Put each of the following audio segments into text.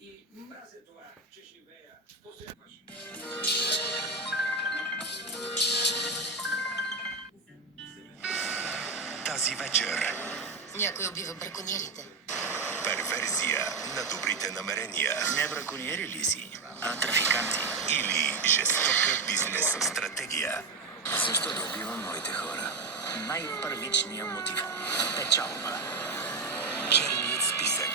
Тази вечер Някой убива браконьерите. перверзия на добрите намерения. Не браконьери ли си, а трафиканти? Или жестока бизнес стратегия. Защо да убивам моите хора? Най-първичният мотив – печалба. Черният списък.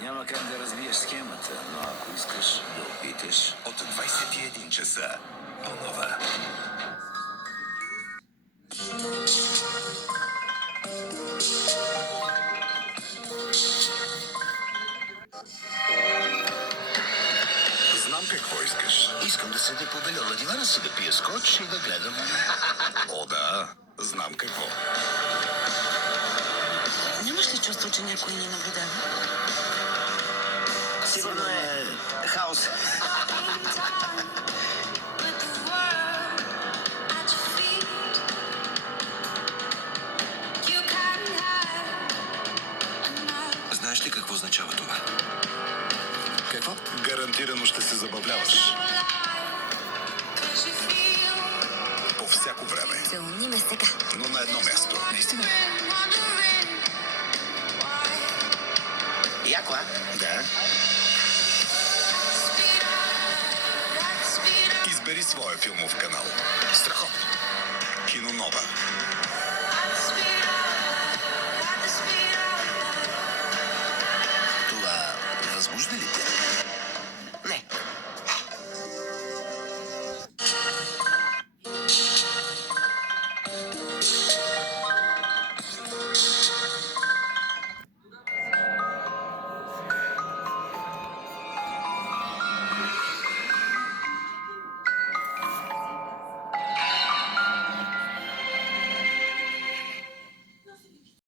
Няма как да разбиеш схемата, но ако искаш да опиташ... От 21 часа. По-нова. Знам какво искаш. Искам да седя по бельо на дивана си, да пия скоч и да гледам. О, да. Знам какво. Нямаш ли чувство, че някой ни наблюдава? Сигурно е хаос. Знаеш ли какво означава това? Какво? Гарантирано ще се забавляваш. По всяко време. Целуни ме сега. Но на едно място. Наистина? Яко, а? Да. Избери своя филмов канал. Страхотно. Кино Нова.